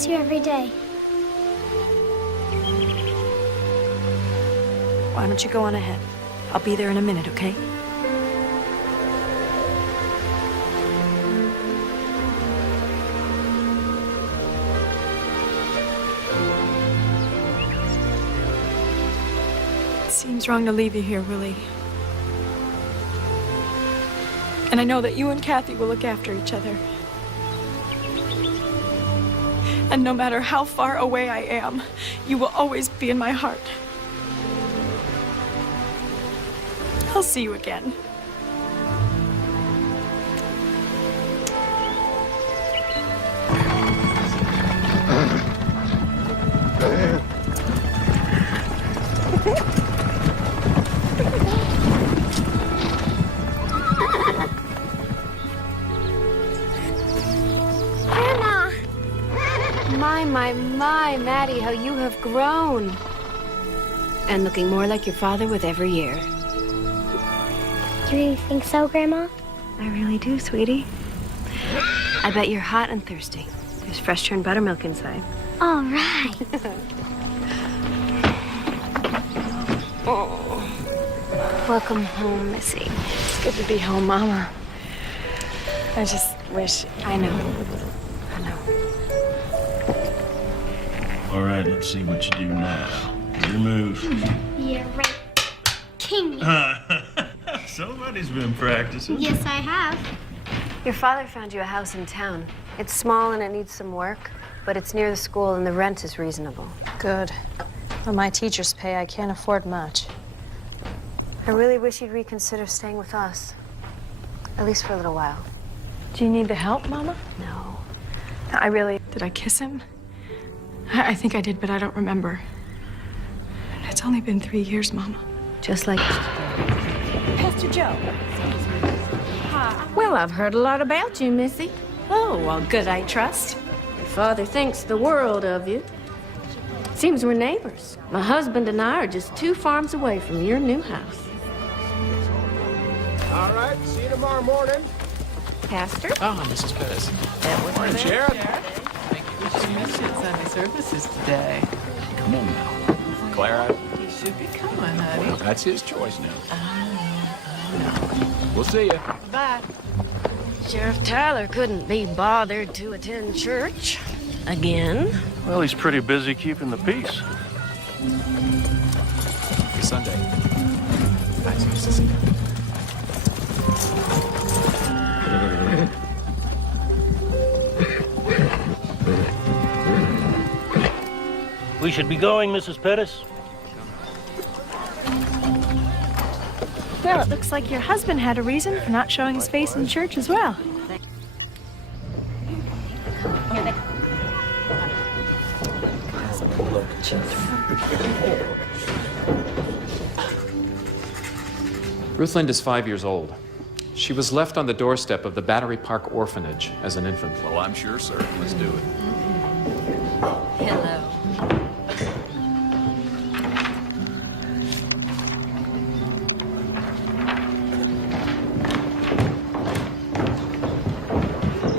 See you every day. Why don't you go on ahead? I'll be there in a minute, okay? It seems wrong to leave you here, Willie. And I know that you and Kathy will look after each other. And no matter how far away I am, you will always be in my heart. I'll see you again. My, Maddie, how you have grown. And looking more like your father with every year. Do you think so, Grandma? I really do, sweetie. I bet you're hot and thirsty. There's fresh churned buttermilk inside. All right. Oh. Welcome home, Missy. It's good to be home, Mama. I just wish... I know. All right, let's see what you do now. Your move. Yeah, right. King. Somebody's been practicing. Yes, I have. Your father found you a house in town. It's small and it needs some work, but it's near the school and the rent is reasonable. Good. With my teacher's pay, I can't afford much. I really wish you'd reconsider staying with us. At least for a little while. Do you need the help, Mama? No. I really... Did I kiss him? I think I did, but I don't remember. It's only been 3 years, Mama. Just like... Pastor Joe. Well, I've heard a lot about you, Missy. Oh, well, good, I trust. Your father thinks the world of you. Seems we're neighbors. My husband and I are just 2 farms away from your new house. All right, see you tomorrow morning. Pastor? Oh, Mrs. Pettis. Morning, Sheriff. Thank you. We missed it Sunday services today. Come on now. Clara, He should be coming, honey. that's his choice now. We'll see you. Bye. Sheriff Tyler couldn't be bothered to attend church again. Well, he's pretty busy keeping the peace. Happy Sunday. Nice to see you. We should be going, Mrs. Pettis. Well, it looks like your husband had a reason for not showing his face in church as well. Ruthland is 5 years old. She was left on the doorstep of the Battery Park Orphanage as an infant. Well, I'm sure, sir. Let's do it. Hello.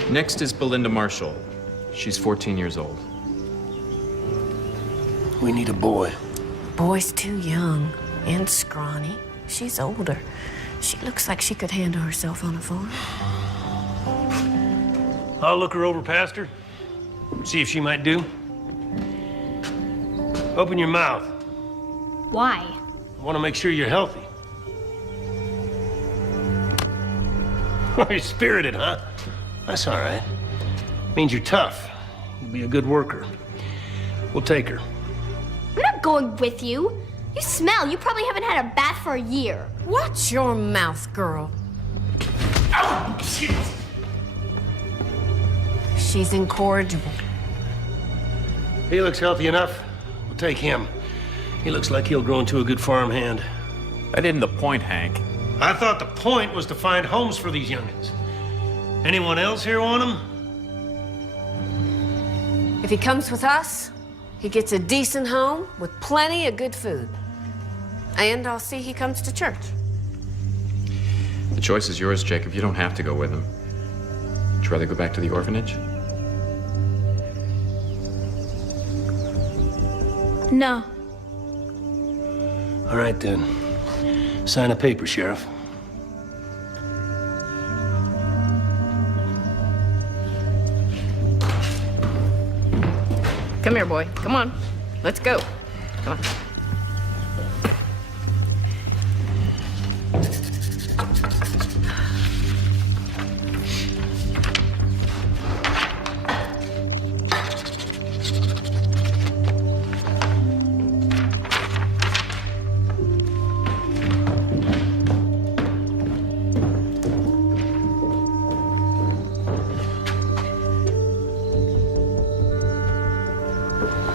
Next is Belinda Marshall. She's 14 years old. We need a boy. Boy's too young and scrawny. She's older. She looks like she could handle herself on a farm. I'll look her over, Pastor. See if she might do. Open your mouth. Why? I want to make sure you're healthy. You're spirited, huh? That's all right. Means you're tough. You'll be a good worker. We'll take her. I'm not going with you. You smell. You probably haven't had a bath for a year. Watch your mouth, girl. Oh, shit. She's incorrigible. He looks healthy enough. We'll take him. He looks like he'll grow into a good farm hand. That isn't the point, Hank. I thought the point was to find homes for these youngins. Anyone else here want them? If he comes with us, he gets a decent home with plenty of good food. And I'll see he comes to church. The choice is yours, Jacob. You don't have to go with him. Would you rather go back to the orphanage? No. All right, then. Sign a paper, Sheriff. Come here, boy. Come on. Let's go. Come on.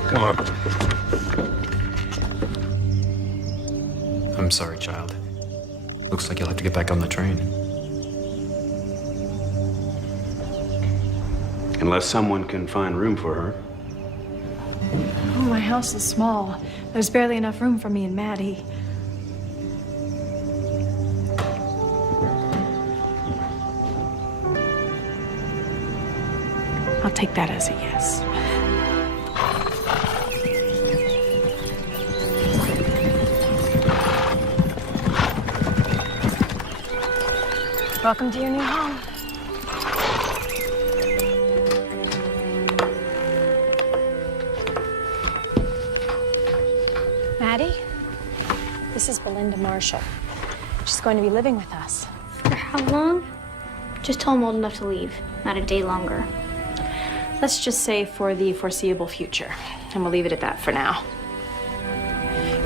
Come on. I'm sorry, child. Looks like you'll have to get back on the train. Unless someone can find room for her. Oh, my house is small. There's barely enough room for me and Maddie. I'll take that as a yes. Welcome to your new home. Maddie, this is Belinda Marshall. She's going to be living with us. For how long? Just till I'm old enough to leave, not a day longer. Let's just say for the foreseeable future, and we'll leave it at that for now.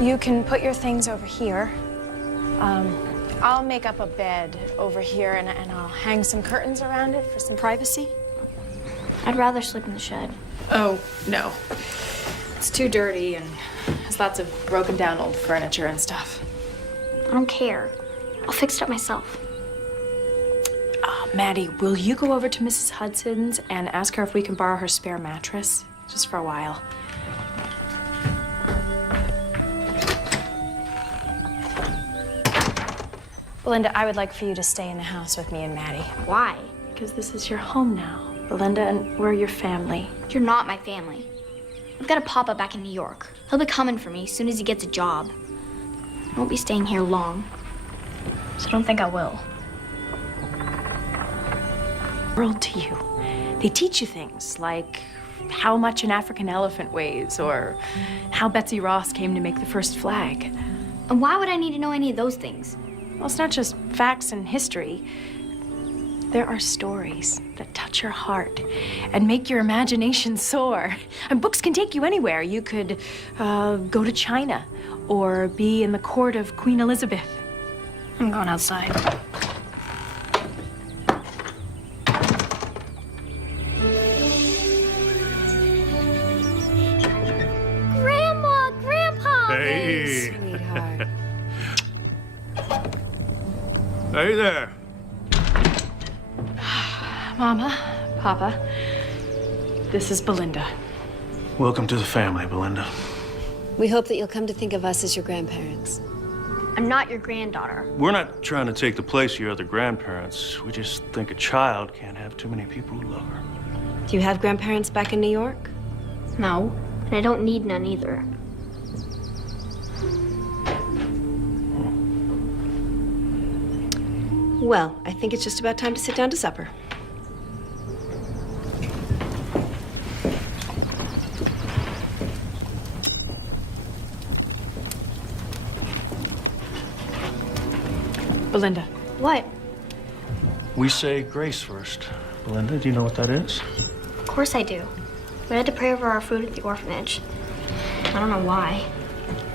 You can put your things over here. I'll make up a bed over here, and I'll hang some curtains around it for some privacy. I'd rather sleep in the shed. Oh, no. It's too dirty and has lots of broken down old furniture and stuff. I don't care. I'll fix it up myself. Maddie, will you go over to Mrs. Hudson's and ask her if we can borrow her spare mattress? Just for a while. Belinda, I would like for you to stay in the house with me and Maddie. Why? Because this is your home now, Belinda, and we're your family. You're not my family. I've got a papa back in New York. He'll be coming for me as soon as he gets a job. I won't be staying here long, so don't think I will. World to you. They teach you things like how much an African elephant weighs or how Betsy Ross came to make the first flag. And why would I need to know any of those things? Well, it's not just facts and history. There are stories that touch your heart and make your imagination soar. And books can take you anywhere. You could go to China or be in the court of Queen Elizabeth. I'm going outside. Grandma! Grandpa! Hey. Sweetheart. Hey there. Mama, Papa, this is Belinda. Welcome to the family, Belinda. We hope that you'll come to think of us as your grandparents. I'm not your granddaughter. We're not trying to take the place of your other grandparents. We just think a child can't have too many people who love her. Do you have grandparents back in New York? No, and I don't need none either. Well, I think it's just about time to sit down to supper. Belinda. What? We say grace first. Belinda, do you know what that is? Of course I do. We had to pray over our food at the orphanage. I don't know why.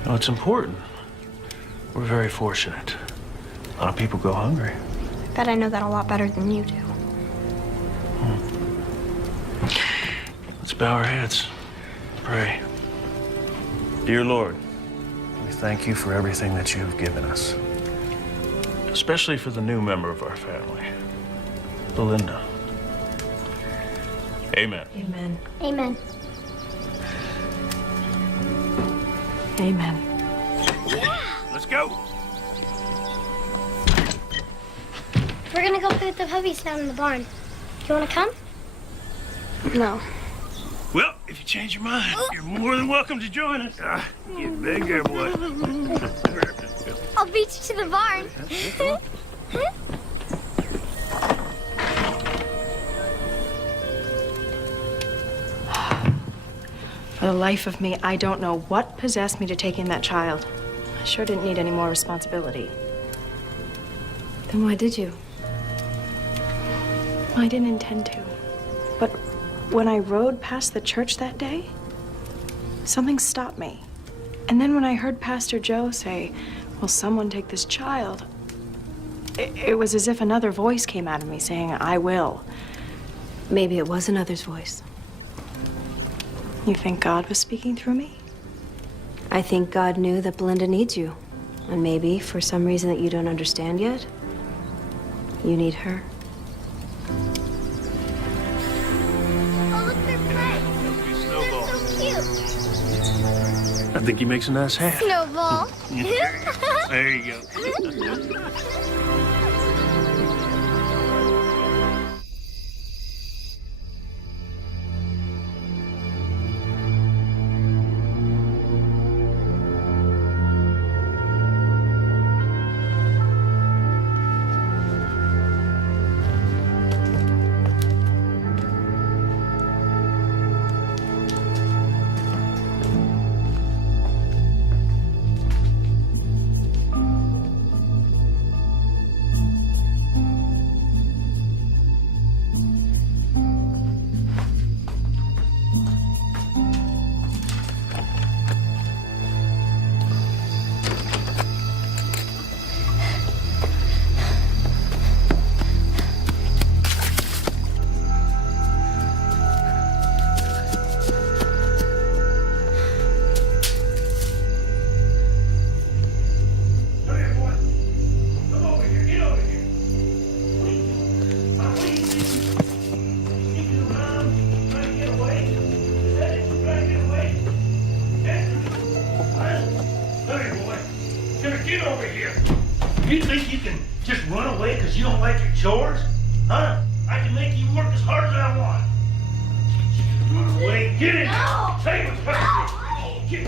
No, it's important. We're very fortunate. A lot of people go hungry. I bet I know that a lot better than you do. Let's bow our heads. Pray. Dear Lord, we thank you for everything that you've given us, especially for the new member of our family, Belinda. Amen. Amen. Amen. Amen. Let's go. We're gonna go play with the puppies down in the barn. You wanna come? No. Well, If you change your mind, you're more than welcome to join us. Get big there, boy. I'll beat you to the barn. For the life of me, I don't know what possessed me to take in that child. I sure didn't need any more responsibility. Then why did you? I didn't intend to. But when I rode past the church that day, something stopped me. And then when I heard Pastor Joe say, "Will someone take this child?" It was as if another voice came out of me saying, "I will." Maybe it was another's voice. You think God was speaking through me? I think God knew that Belinda needs you. And maybe, for some reason that you don't understand yet, you need her. Oh, look, they're playing. Snowball. They're so cute. I think he makes a nice hat. Snowball. There you go. Get over here. You think you can just run away because you don't like your chores? Huh? I can make you work as hard as I want. Run away. Get in. No. Say what's happening. Get.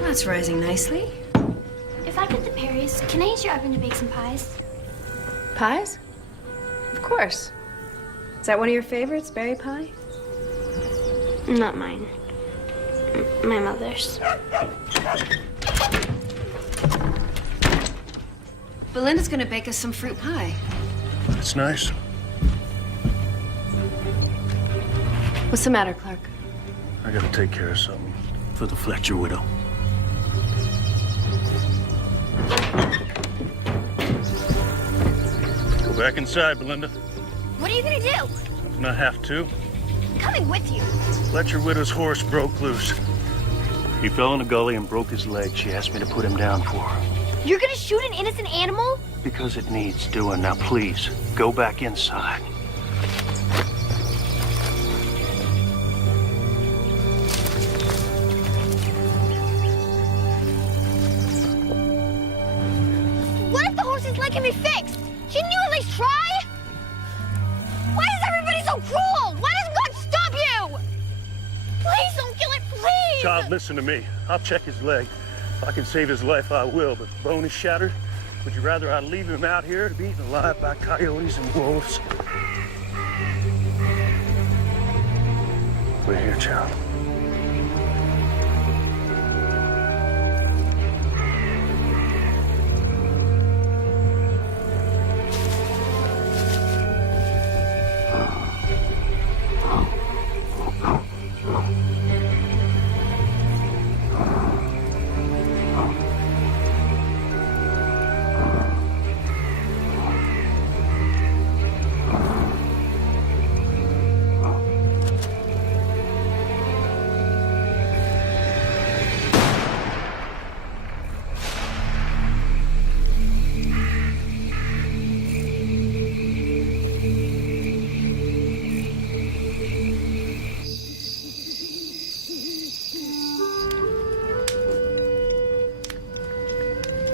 That's rising nicely. If I get the Perrys, can I use your oven to bake some pies? Pies? Of course. Is that one of your favorites, berry pie? Not mine. My mother's. Belinda's gonna bake us some fruit pie. That's nice. What's the matter, Clark? I gotta take care of something for the Fletcher widow. Go back inside, Belinda. What are you gonna do? And I have to. I'm coming with you. Fletcher widow's horse broke loose. He fell in a gully and broke his leg. She asked me to put him down for her. You're gonna shoot an innocent animal? Because it needs doing. Now, please, go back inside. What if the horse's leg can be fixed? Shouldn't you at least try? Why is everybody so cruel? Why doesn't God stop you? Please don't kill it, please! Child, listen to me. I'll check his leg. If I can save his life, I will, but the bone is shattered. Would you rather I leave him out here to be eaten alive by coyotes and wolves? We're here, child.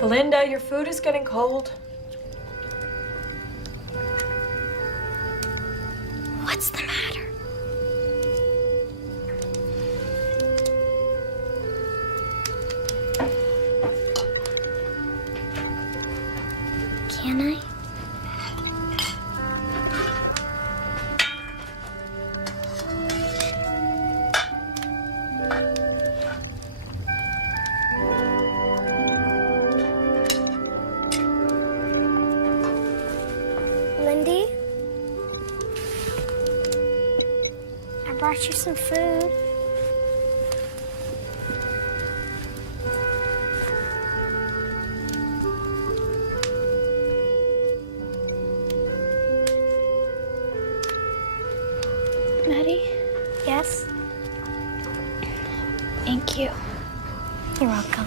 Belinda, your food is getting cold. What's the matter? Can I? Lindy? I brought you some food. Maddie? Yes? Thank you. You're welcome.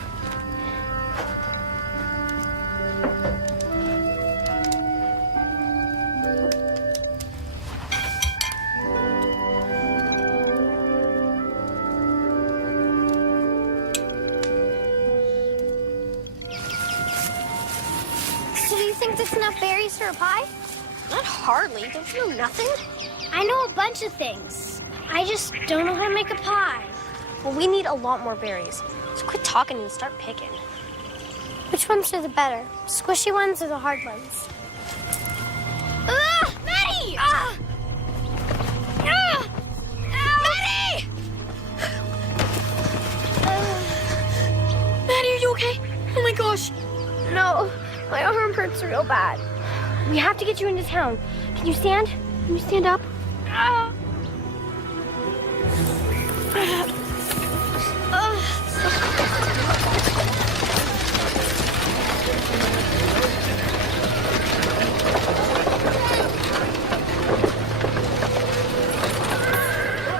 So do you think that's enough berries for a pie? Not hardly. Don't you know nothing? I know a bunch of things. I just don't know how to make a pie. Well, we need a lot more berries. So quit talking and start picking. Which ones are the better? Squishy ones or the hard ones? Ah! Maddie! Ah! Ah! Maddie! Maddie, are you okay? Oh my gosh. No, my arm hurts real bad. We have to get you into town. Can you stand? Can you stand up? Ah!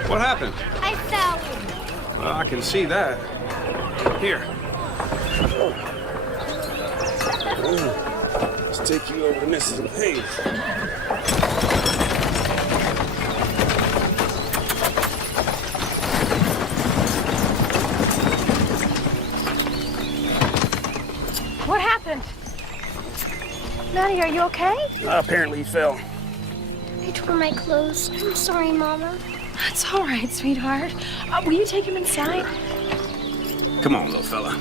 What happened? I fell. Well, I can see that. Here. Let's take you over to Mrs. Hayes. What happened? Maddie, are you okay? Apparently he fell. I tore my clothes. I'm sorry, Mama. That's all right, sweetheart. Will you take him inside? Come on, little fella.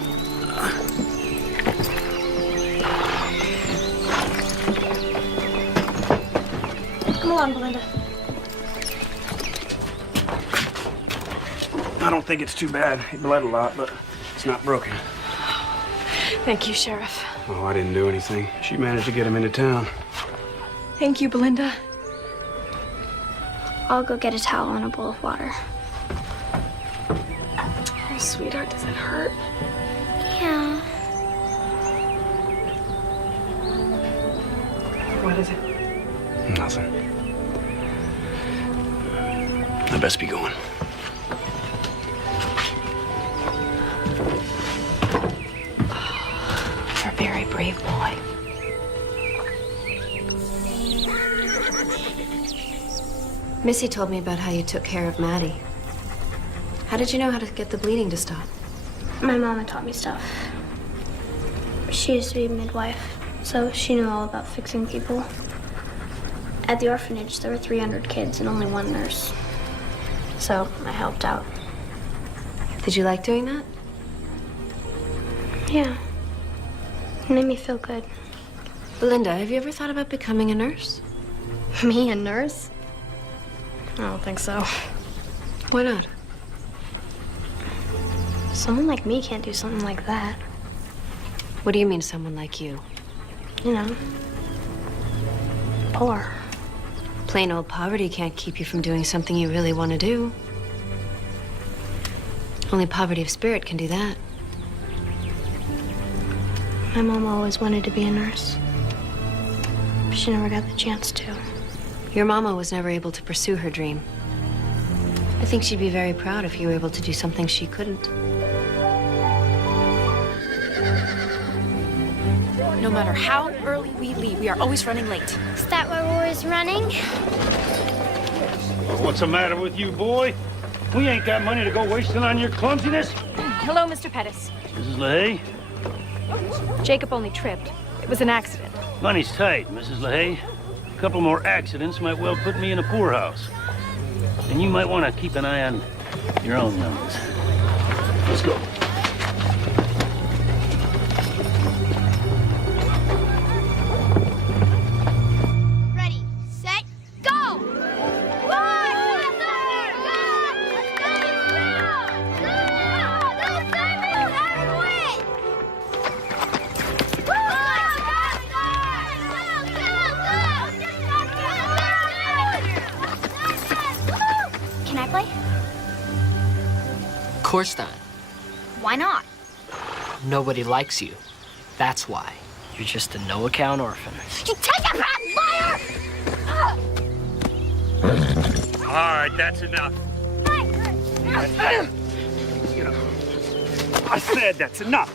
Come along, Belinda. I don't think it's too bad. He bled a lot, but it's not broken. Thank you, Sheriff. Oh, I didn't do anything. She managed to get him into town. Thank you, Belinda. I'll go get a towel and a bowl of water. Oh, sweetheart, does it hurt? Yeah. What is it? Nothing. I best be going. You're a very brave boy. Missy told me about how you took care of Maddie. How did you know how to get the bleeding to stop? My mama taught me stuff. She used to be a midwife, so she knew all about fixing people. At the orphanage, there were 300 kids and only one nurse. So I helped out. Did you like doing that? Yeah. It made me feel good. Belinda, have you ever thought about becoming a nurse? Me, a nurse? I don't think so. Why not? Someone like me can't do something like that. What do you mean, someone like you? You know, poor. Plain old poverty can't keep you from doing something you really want to do. Only poverty of spirit can do that. My mom always wanted to be a nurse. But she never got the chance to. Your mama was never able to pursue her dream. I think she'd be very proud if you were able to do something she couldn't. No matter how early we leave, we are always running late. Is that why we're always running? What's the matter with you, boy? We ain't got money to go wasting on your clumsiness. Hello, Mr. Pettis. Mrs. LaHaye? Jacob only tripped. It was an accident. Money's tight, Mrs. LaHaye. A couple more accidents might well put me in a poorhouse. And you might want to keep an eye on your own youngins. Let's go. Ready, set, go! Can I play? Of course not. Why not? Nobody likes you. That's why. You're just a no-account orphan. You take it back, liar! All right, that's enough. You know, I said that's enough.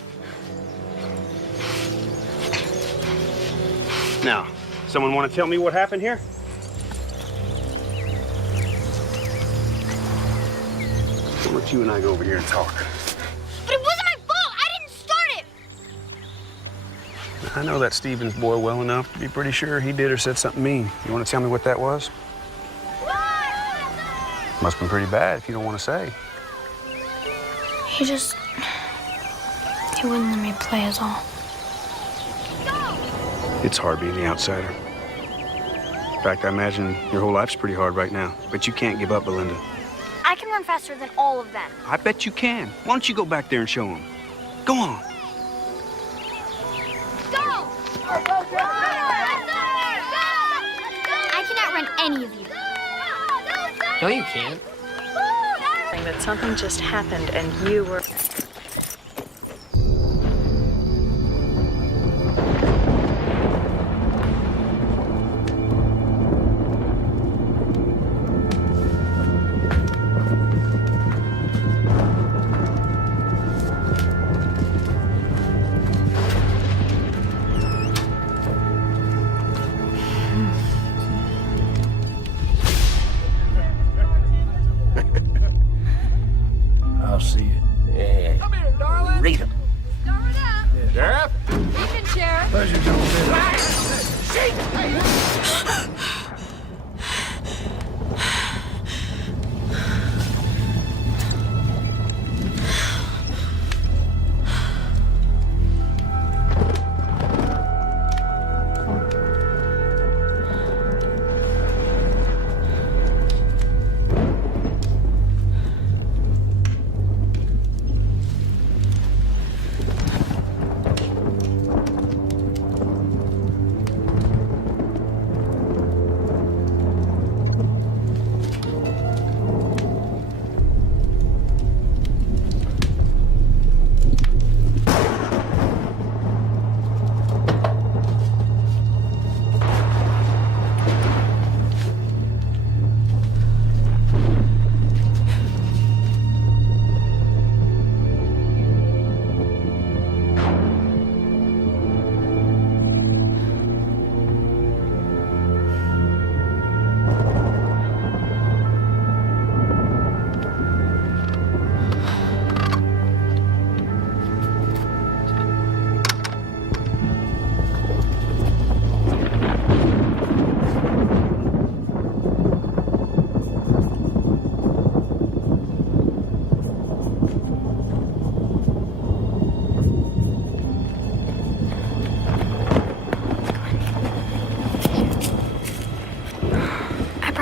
Now, someone want to tell me what happened here? Why don't you and I go over here and talk? But it wasn't my fault! I didn't start it! I know that Stevens boy well enough to be pretty sure he did or said something mean. You want to tell me what that was? Must have been pretty bad if you don't want to say. He wouldn't let me play is all. It's hard being the outsider. In fact, I imagine your whole life's pretty hard right now. But you can't give up, Belinda. I can run faster than all of them. I bet you can. Why don't you go back there and show them? Go on. Go! I cannot run any of you. No, you can't. That something just happened and you were... I'll see you. Yeah. Come here, darling. Read them. Start it up. Sheriff? Evening, Sheriff. Pleasure, gentlemen.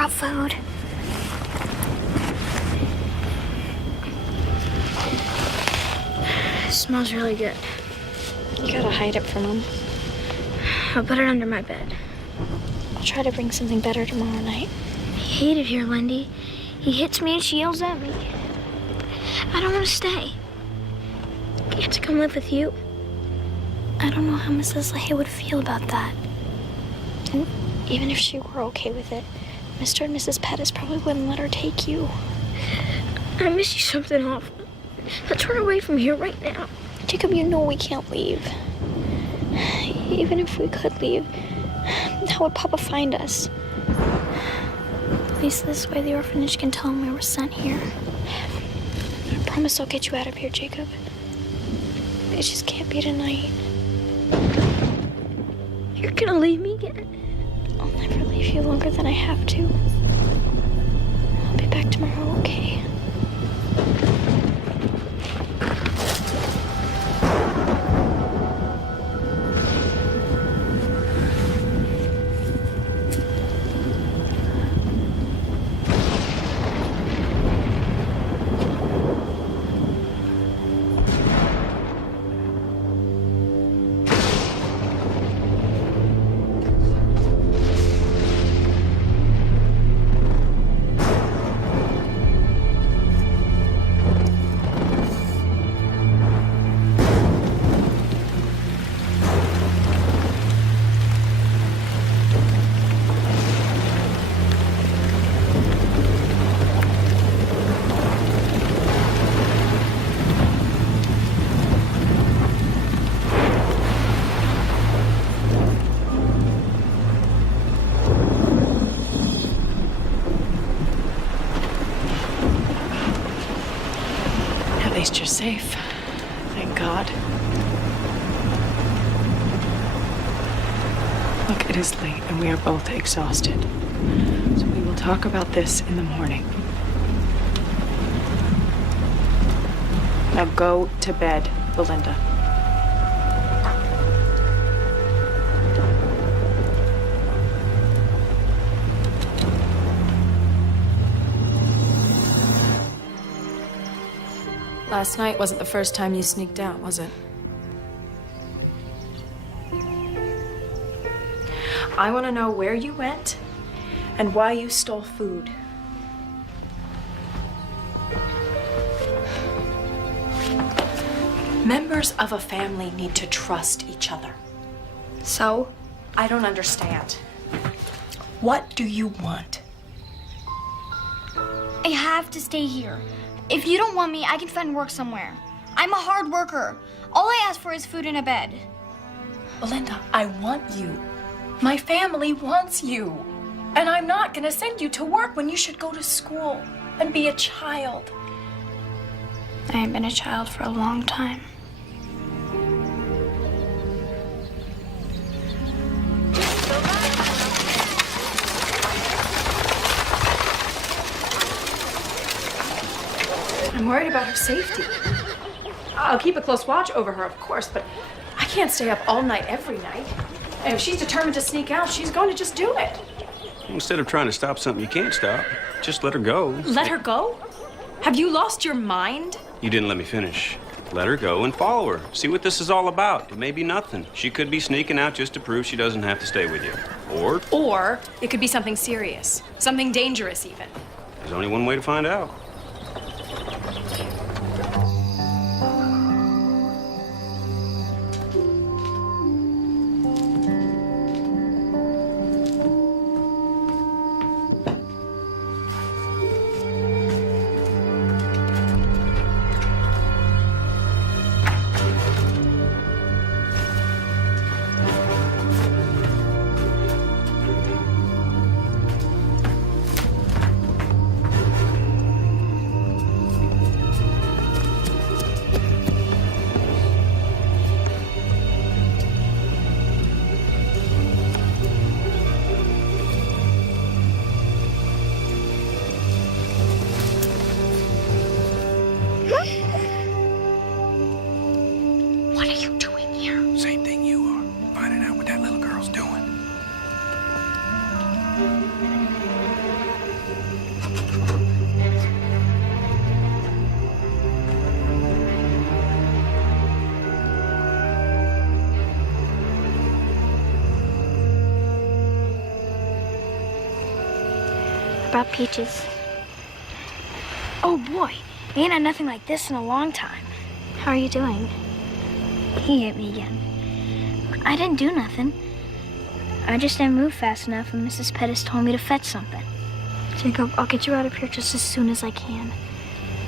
Food. It smells really good. You gotta hide it from him. I'll put it under my bed. I'll try to bring something better tomorrow night. He hated here, Lindy. He hits me and she yells at me. I don't want to stay. I get to come live with you. I don't know how Mrs. LaHaye would feel about that. And even if she were okay with it, Mr. and Mrs. Pettis probably wouldn't let her take you. I miss you something awful. Let's run away from here right now. Jacob, you know we can't leave. Even if we could leave, how would Papa find us? At least this way the orphanage can tell him we were sent here. I promise I'll get you out of here, Jacob. It just can't be tonight. You're gonna leave me again. I'll never leave you longer than I have to. I'll be back tomorrow, okay? At least you're safe. Thank God. Look, it is late and we are both exhausted. So we will talk about this in the morning. Now go to bed, Belinda. Last night wasn't the first time you sneaked out, was it? I want to know where you went and why you stole food. Members of a family need to trust each other. So? I don't understand. What do you want? I have to stay here. If you don't want me, I can find work somewhere. I'm a hard worker. All I ask for is food and a bed. Belinda, I want you. My family wants you. And I'm not gonna send you to work when you should go to school and be a child. I haven't been a child for a long time. I'm worried about her safety. I'll keep a close watch over her, of course, but I can't stay up all night every night. And if she's determined to sneak out, she's going to just do it. Instead of trying to stop something you can't stop, just let her go. Let her go? Have you lost your mind? You didn't let me finish. Let her go and follow her. See what this is all about. It may be nothing. She could be sneaking out just to prove she doesn't have to stay with you. Or it could be something serious. Something dangerous, even. There's only one way to find out. What are you doing here? Same thing you are. Finding out what that little girl's doing. About Peaches. Oh boy, I ain't had nothing like this in a long time. How are you doing? He hit me again. I didn't do nothing. I just didn't move fast enough and Mrs. Pettis told me to fetch something. Jacob, I'll get you out of here just as soon as I can.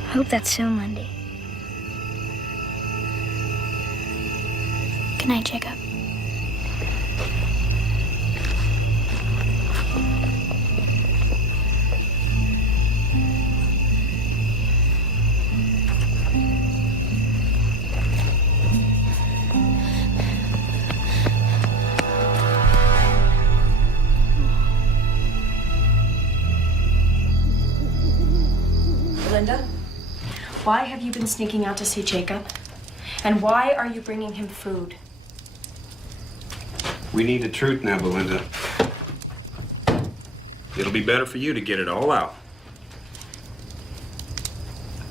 I hope that's soon, Lindy. Good night, Jacob. Why have you been sneaking out to see Jacob? And why are you bringing him food? We need the truth now, Belinda. It'll be better for you to get it all out.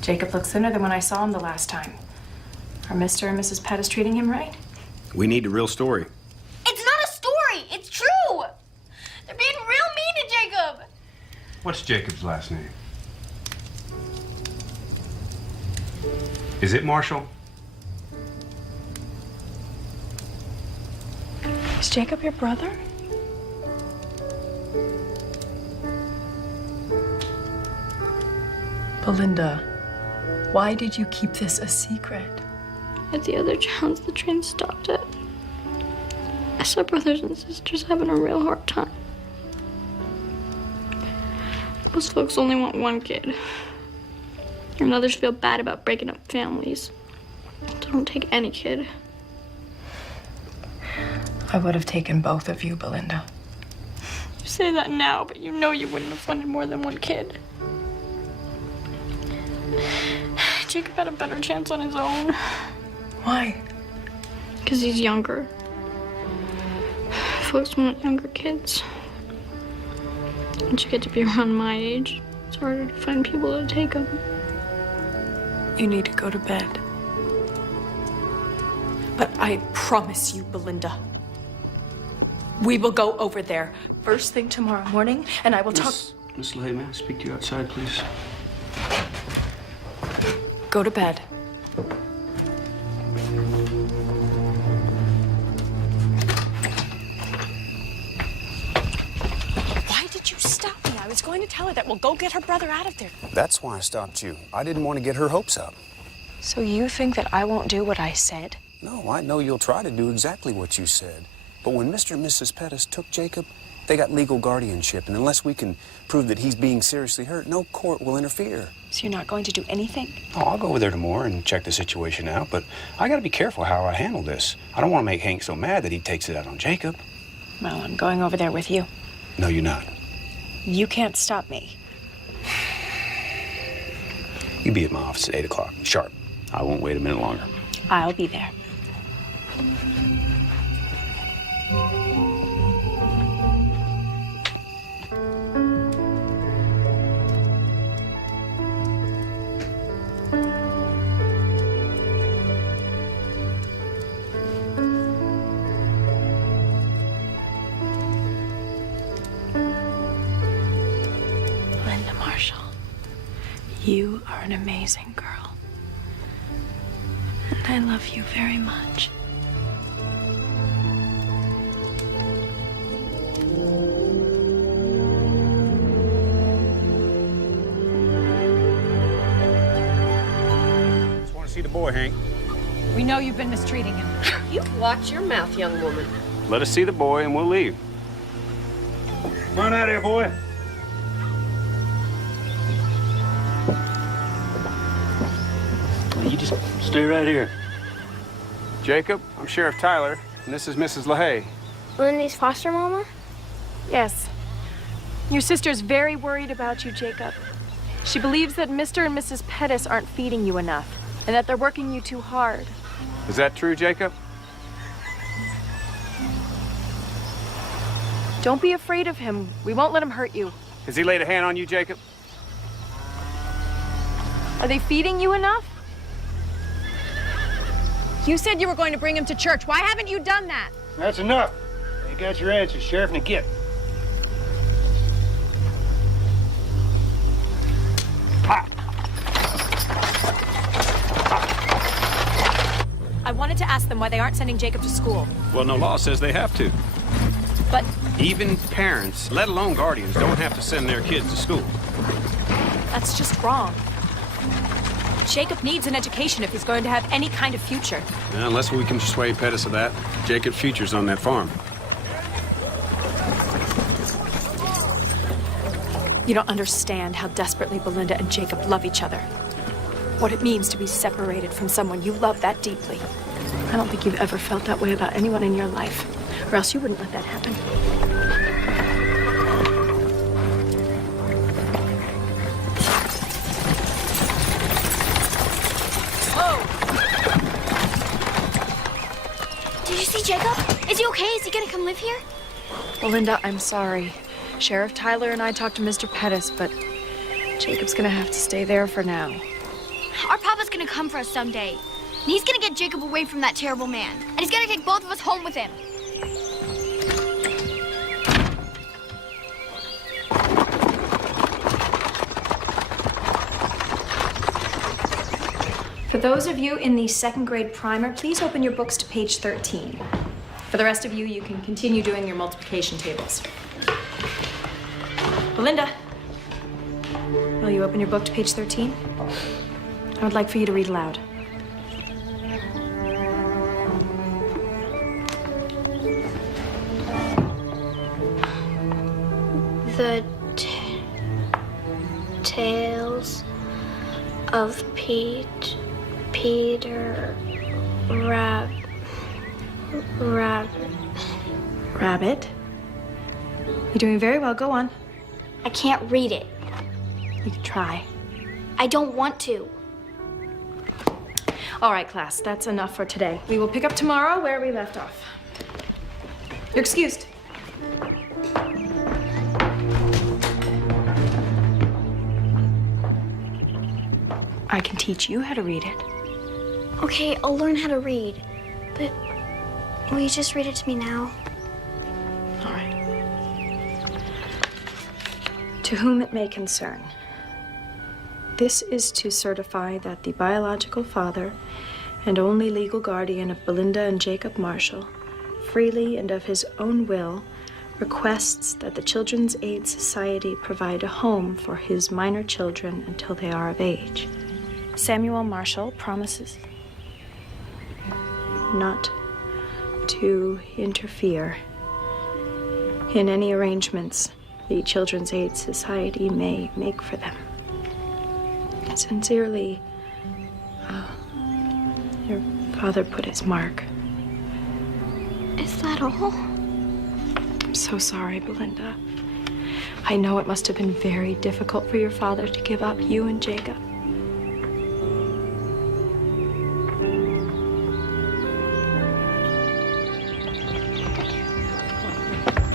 Jacob looks thinner than when I saw him the last time. Are Mr. and Mrs. Pettis treating him right? We need the real story. It's not a story. It's true. They're being real mean to Jacob. What's Jacob's last name? Is it Marshall? Is Jacob your brother? Belinda, why did you keep this a secret? At the other towns, the train stopped at. I saw brothers and sisters having a real hard time. Most folks only want one kid. And others feel bad about breaking up families. So don't take any kid. I would have taken both of you, Belinda. You say that now, but you know you wouldn't have wanted more than one kid. Jacob had a better chance on his own. Why? Because he's younger. Folks want younger kids. Once you get to be around my age, it's harder to find people to take them. You need to go to bed. But I promise you, Belinda, we will go over there first thing tomorrow morning, and I will talk. Miss LeHaye, may I speak to you outside, please? Go to bed. Why did you stop me? I was going to tell her that we'll go get her brother out of there. That's why I stopped you. I didn't want to get her hopes up. So you think that I won't do what I said? No, I know you'll try to do exactly what you said. But when Mr. and Mrs. Pettis took Jacob, they got legal guardianship, and unless we can prove that he's being seriously hurt, no court will interfere. So you're not going to do anything? Oh, I'll go over there tomorrow and check the situation out, but I gotta be careful how I handle this. I don't want to make Hank so mad that he takes it out on Jacob. Well, I'm going over there with you. No, you're not. You can't stop me. You be at my office at 8 o'clock, sharp. I won't wait a minute longer. I'll be there. Linda Marshall, you are an amazing girl. And I love you very much. Just want to see the boy, Hank. We know you've been mistreating him. You watch your mouth, young woman. Let us see the boy and we'll leave. Run out of here, boy. You just stay right here. Jacob, I'm Sheriff Tyler, and this is Mrs. LeHaye. Lindy's foster mama? Yes. Your sister's very worried about you, Jacob. She believes that Mr. and Mrs. Pettis aren't feeding you enough, and that they're working you too hard. Is that true, Jacob? Don't be afraid of him. We won't let him hurt you. Has he laid a hand on you, Jacob? Are they feeding you enough? You said you were going to bring him to church. Why haven't you done that? That's enough. You got your answer, Sheriff. Now get. I wanted to ask them why they aren't sending Jacob to school. Well, no law says they have to. But Even parents, let alone guardians, don't have to send their kids to school. that's just wrong. Jacob needs an education if he's going to have any kind of future. Unless we can persuade Pettis of that, Jacob's future's on that farm. You don't understand how desperately Belinda and Jacob love each other. What it means to be separated from someone you love that deeply. I don't think you've ever felt that way about anyone in your life, or else you wouldn't let that happen. Jacob? Is he okay? Is he gonna come live here? Belinda, I'm sorry. Sheriff Tyler and I talked to Mr. Pettis, but Jacob's gonna have to stay there for now. Our papa's gonna come for us someday. And he's gonna get Jacob away from that terrible man. And he's gonna take both of us home with him. For those of you in the second grade primer, please open your books to page 13. For the rest of you, you can continue doing your multiplication tables. Belinda, will you open your book to page 13? I would like for you to read aloud. The tales of Peter Rabbit. You're doing very well. Go on. I can't read it. You can try. I don't want to. All right, class. That's enough for today. We will pick up tomorrow where we left off. You're excused. I can teach you how to read it. Okay, I'll learn how to read. But will you just read it to me now? All right. To whom it may concern. This is to certify that the biological father and only legal guardian of Belinda and Jacob Marshall, freely and of his own will, requests that the Children's Aid Society provide a home for his minor children until they are of age. Samuel Marshall promises not to interfere in any arrangements the Children's Aid Society may make for them. Sincerely, your father put his mark. Is that all? I'm so sorry, Belinda. I know it must have been very difficult for your father to give up you and Jacob.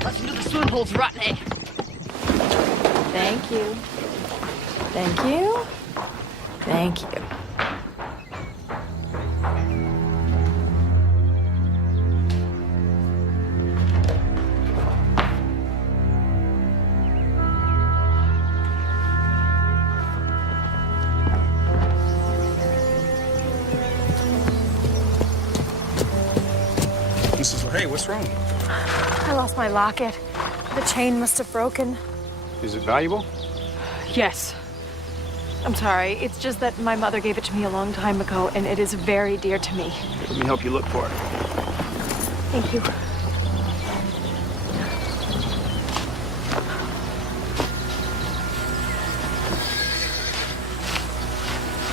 Listen to the swim holes, rotten egg. Thank you. Thank you. Thank you. Mrs. LaHaye, what's wrong? I lost my locket. The chain must have broken. Is it valuable? Yes. I'm sorry. It's just that my mother gave it to me a long time ago, and it is very dear to me. Let me help you look for it. Thank you.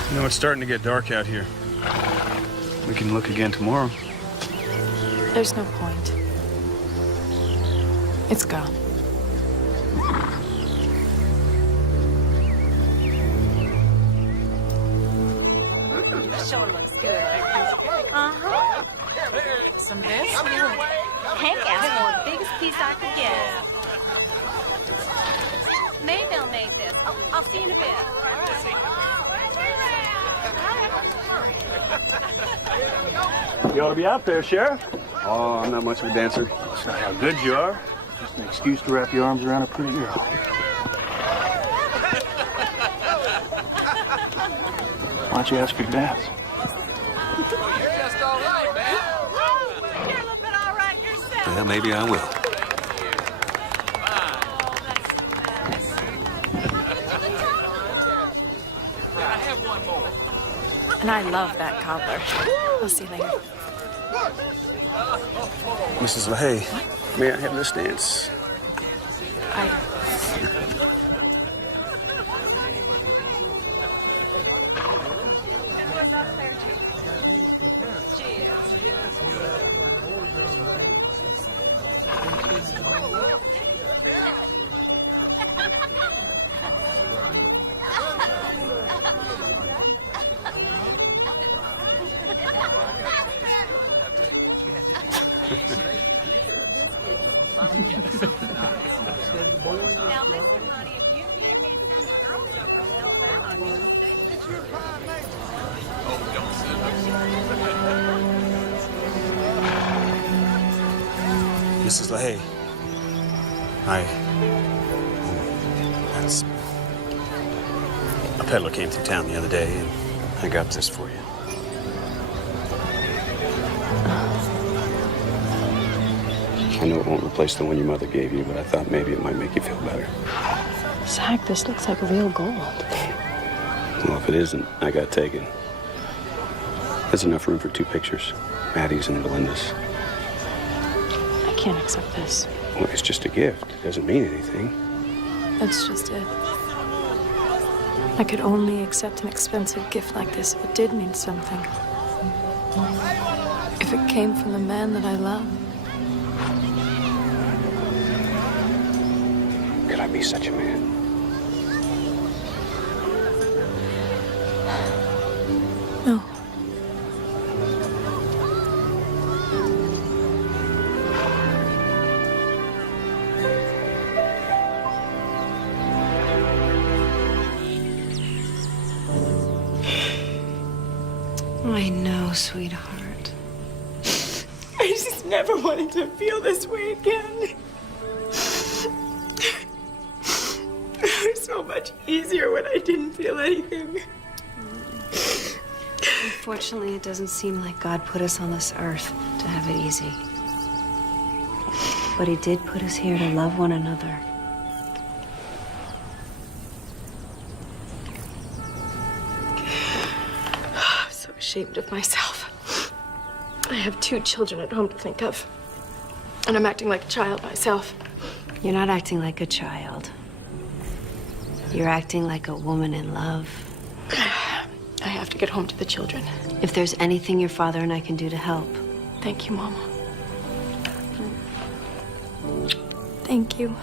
You know, it's starting to get dark out here. We can look again tomorrow. There's no point. It's gone. Sure looks good. Uh-huh. Some of this? Hank asked for the biggest piece I could get. Maybelle made this. I'll see you in a bit. You ought to be out there, Sheriff. Oh, I'm not much of a dancer. That's not how good you are. Just an excuse to wrap your arms around a pretty girl. Why don't you ask her to dance? You're just all right, man. You're looking all right yourself. Well, maybe I will. Can I have one more? And I love that cobbler. I'll see you later. Mrs. LaHaye, may I have this dance? Mrs. LaHaye, that's... A peddler came through town the other day, and I got this for you. I know it won't replace the one your mother gave you, but I thought maybe it might make you feel better. Zach, this looks like real gold. Well, if it isn't, I got taken. There's enough room for 2 pictures, Maddie's and Belinda's. I can't accept this. Well, it's just a gift. It doesn't mean anything. That's just it. I could only accept an expensive gift like this if it did mean something. If it came from the man that I love. Could I be such a man? No. I know, sweetheart. I just never wanted to feel this way again. It was so much easier when I didn't feel anything. Unfortunately, it doesn't seem like God put us on this earth to have it easy. But he did put us here to love one another. I'm so ashamed of myself. I have 2 children at home to think of. And I'm acting like a child myself. You're not acting like a child. You're acting like a woman in love. I have to get home to the children. If there's anything your father and I can do to help. Thank you, Mama. Thank you.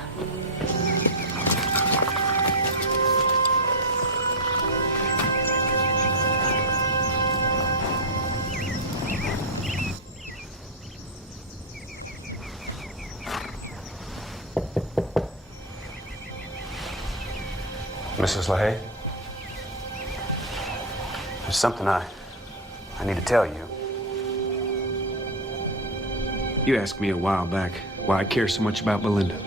Mrs. LaHaye? There's something I need to tell you. You asked me a while back why I care so much about Belinda.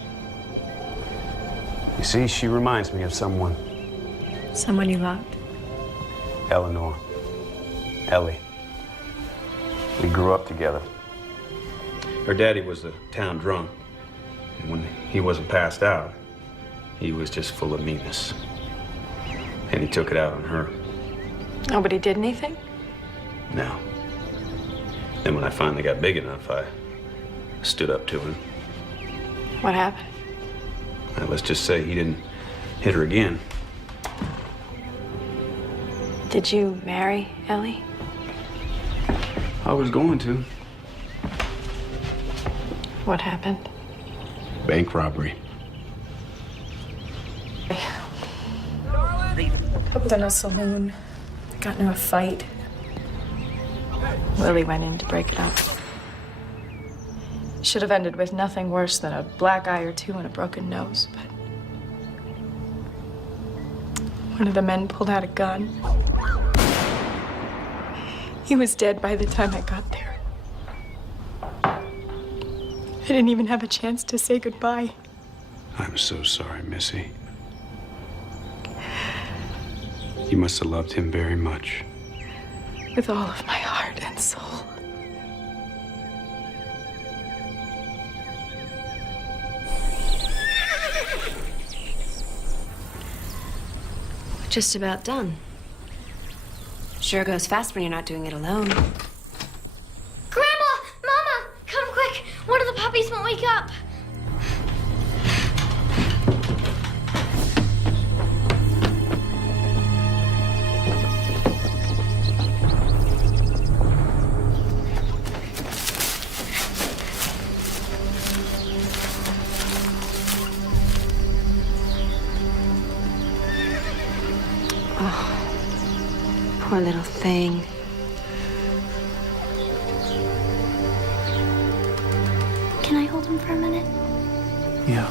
You see, she reminds me of someone. Someone you loved? Eleanor. Ellie. We grew up together. Her daddy was a town drunk. And when he wasn't passed out, he was just full of meanness. And he took it out on her. Nobody did anything? No. Then when I finally got big enough, I stood up to him. What happened? Well, let's just say he didn't hit her again. Did you marry Ellie? I was going to. What happened? Bank robbery. Up in a saloon. Got into a fight. Willie went in to break it up. Should have ended with nothing worse than a black eye or 2 and a broken nose, but one of the men pulled out a gun. He was dead by the time I got there. I didn't even have a chance to say goodbye. I'm so sorry, Missy. You must have loved him very much. With all of my heart and soul. Just about done. Sure goes fast when you're not doing it alone. Grandma! Mama! Come quick! One of the puppies won't wake up! Poor little thing. Can I hold him for a minute? Yeah.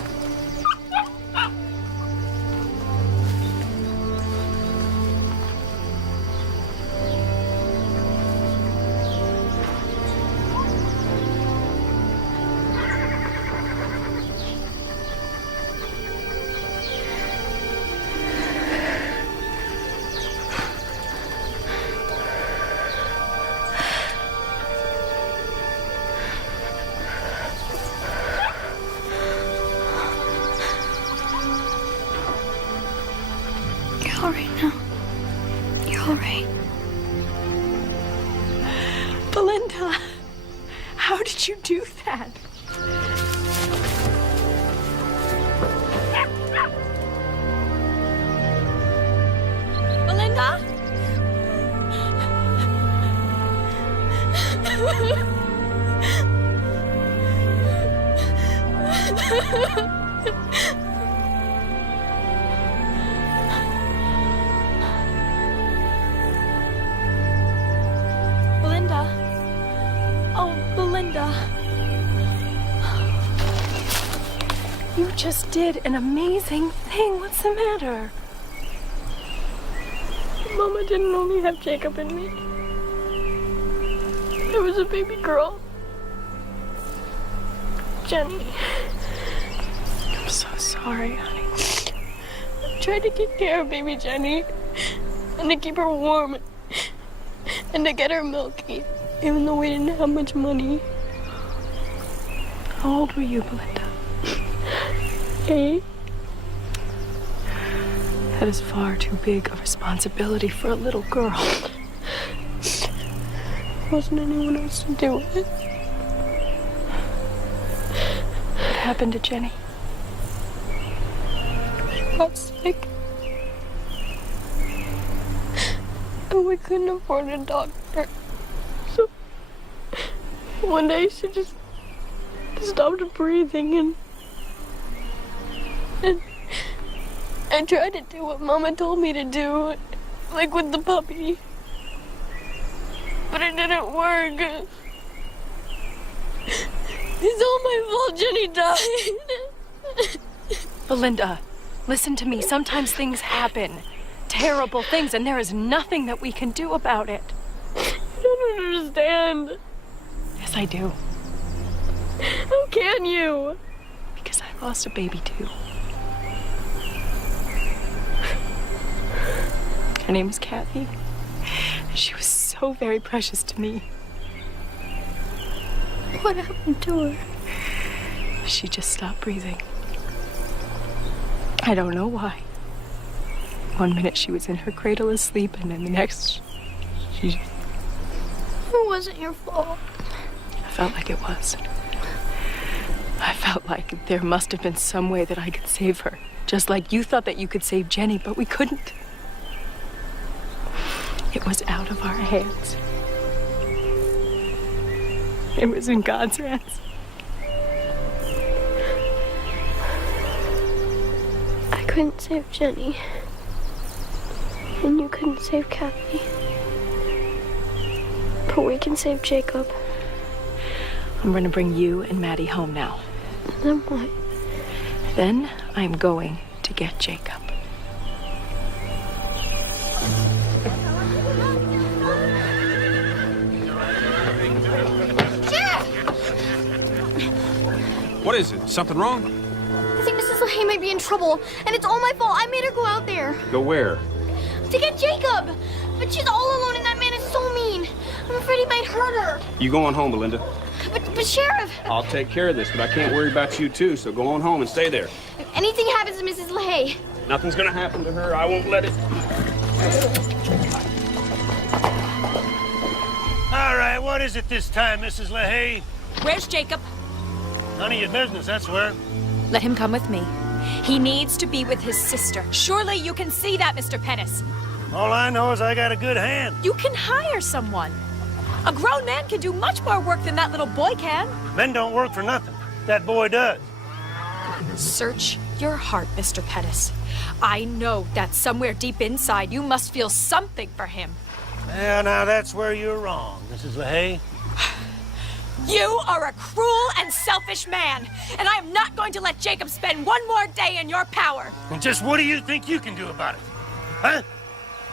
How did you do that? Belinda? Belinda? Oh, Belinda. You just did an amazing thing. What's the matter? Mama didn't only have Jacob and me. There was a baby girl. Jenny. I'm so sorry, honey. I tried to take care of baby Jenny and to keep her warm and to get her milky, even though we didn't have much money. How old were you, Belinda? 8. That is far too big a responsibility for a little girl. Wasn't anyone else to do it. What happened to Jenny? She got sick. And we couldn't afford a doctor. So one day she just stopped breathing and I tried to do what Mama told me to do, like with the puppy. But it didn't work. It's all my fault Jenny died. Belinda, listen to me. Sometimes things happen. Terrible things, and there is nothing that we can do about it. I don't understand. Yes, I do. How can you? Because I lost a baby, too. Her name is Kathy. She was so very precious to me. What happened to her? She just stopped breathing. I don't know why. One minute she was in her cradle asleep, and then the next, she... It wasn't your fault. I felt like it was. I felt like there must have been some way that I could save her. Just like you thought that you could save Jenny, but we couldn't. It was out of our hands. It was in God's hands. I couldn't save Jenny. And you couldn't save Kathy. But we can save Jacob. I'm going to bring you and Maddie home now. Then what? Then I'm going to get Jacob. What is it? Something wrong? I think Mrs. LaHaye might be in trouble, and it's all my fault. I made her go out there. Go where? To get Jacob. But she's all alone, and that man is so mean. I'm afraid he might hurt her. You going home, Belinda? But Sheriff... I'll take care of this, but I can't worry about you, too, so go on home and stay there. If anything happens to Mrs. LaHaye... Nothing's gonna happen to her. I won't let it. All right, what is it this time, Mrs. LaHaye? Where's Jacob? None of your business, that's where. Let him come with me. He needs to be with his sister. Surely you can see that, Mr. Pettis. All I know is I got a good hand. You can hire someone. A grown man can do much more work than that little boy can. Men don't work for nothing. That boy does. Search your heart, Mr. Pettis. I know that somewhere deep inside you must feel something for him. Well, now that's where you're wrong, Mrs. LaHaye. You are a cruel and selfish man, and I am not going to let Jacob spend one more day in your power. Well, just what do you think you can do about it? Huh?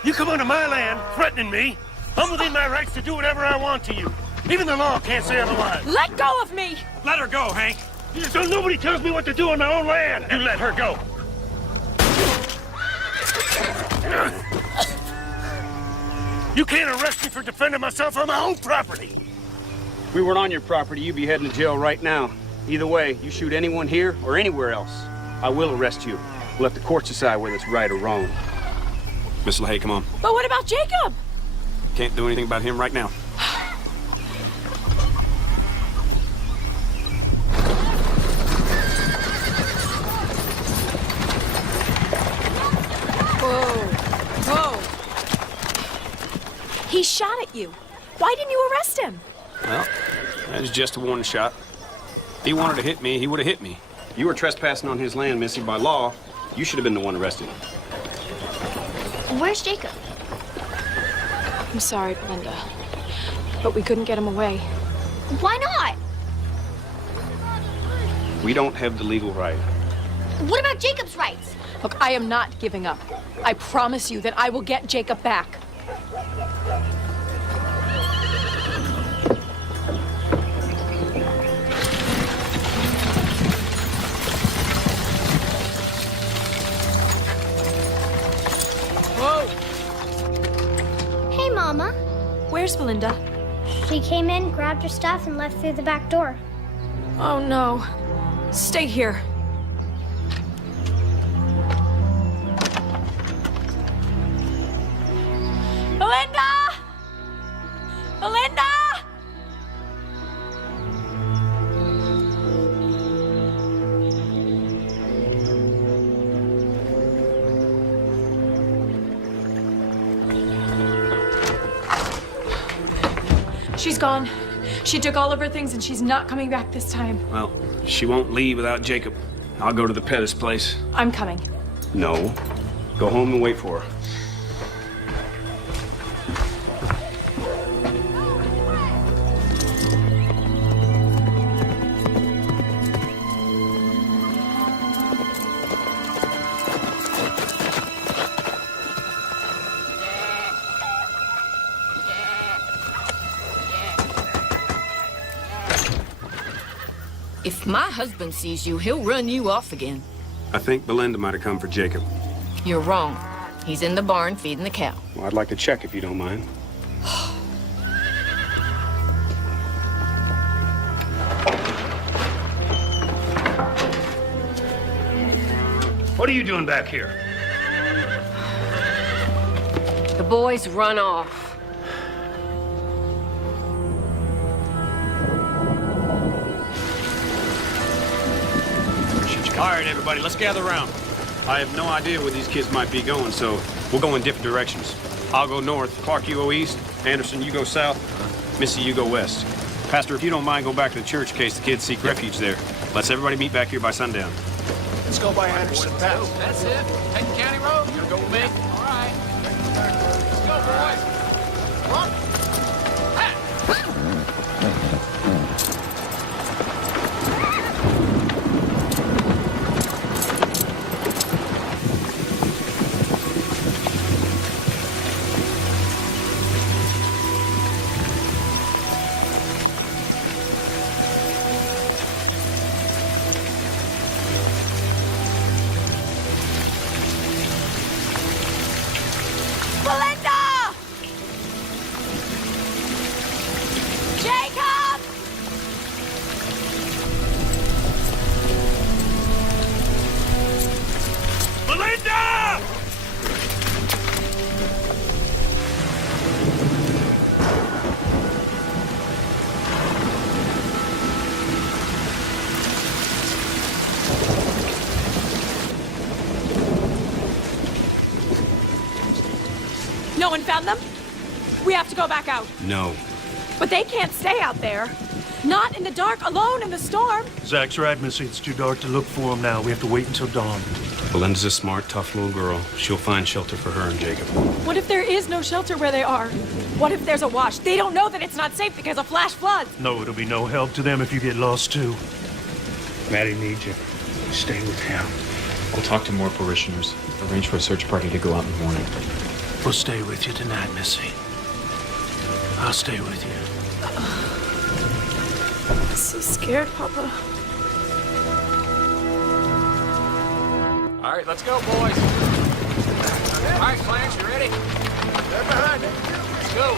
You come onto my land threatening me. I'm within my rights to do whatever I want to you. Even the law can't say otherwise. Let go of me! Let her go, Hank. So nobody tells me what to do on my own land. You let her go. You can't arrest me for defending myself on my own property. If we weren't on your property, you'd be heading to jail right now. Either way, you shoot anyone here or anywhere else, I will arrest you. We'll let the courts decide whether it's right or wrong. Miss LaHaye, come on. But what about Jacob? Can't do anything about him right now. shot at you. Why didn't you arrest him? Well, that was just a warning shot. If he wanted to hit me, he would have hit me. You were trespassing on his land, Missy. By law, you should have been the one arrested. Where's Jacob? I'm sorry, Belinda, but we couldn't get him away. Why not? We don't have the legal right. What about Jacob's rights? Look, I am not giving up. I promise you that I will get Jacob back. Whoa! Hey, Mama. Where's Belinda? She came in, grabbed her stuff, and left through the back door. Oh, no. Stay here. Belinda! Belinda! She's gone. She took all of her things and she's not coming back this time. Well, she won't leave without Jacob. I'll go to the Pettis place. I'm coming. No. Go home and wait for her. If my husband sees you, he'll run you off again. I think Belinda might have come for Jacob. You're wrong. He's in the barn feeding the cow. Well, I'd like to check if you don't mind. What are you doing back here? The boys run off. All right, everybody, let's gather around. I have no idea where these kids might be going, so we'll go in different directions. I'll go north, Clark, you go east, Anderson, you go south, Missy, you go west. Pastor, if you don't mind, go back to the church in case the kids seek refuge there. Let's everybody meet back here by sundown. Let's go by Anderson Pass. That's it. Taking County Road. You gonna go with me? All right. Let's go, boys. Come on. Belinda! Jacob! Belinda! No one found them? We have to go back out. No. But they can't stay out there. Not in the dark, alone in the storm. Zach's right, Missy. It's too dark to look for him now. We have to wait until dawn. Belinda's a smart, tough little girl. She'll find shelter for her and Jacob. What if there is no shelter where they are? What if there's a wash? They don't know that it's not safe because of flash floods. No, it'll be no help to them if you get lost, too. Maddie needs you. Stay with him. We'll talk to more parishioners. Arrange for a search party to go out in the morning. We'll stay with you tonight, Missy. I'll stay with you. I'm so scared, Papa. All right, let's go, boys. All right, Clarence, you ready? They're behind it. Let's go.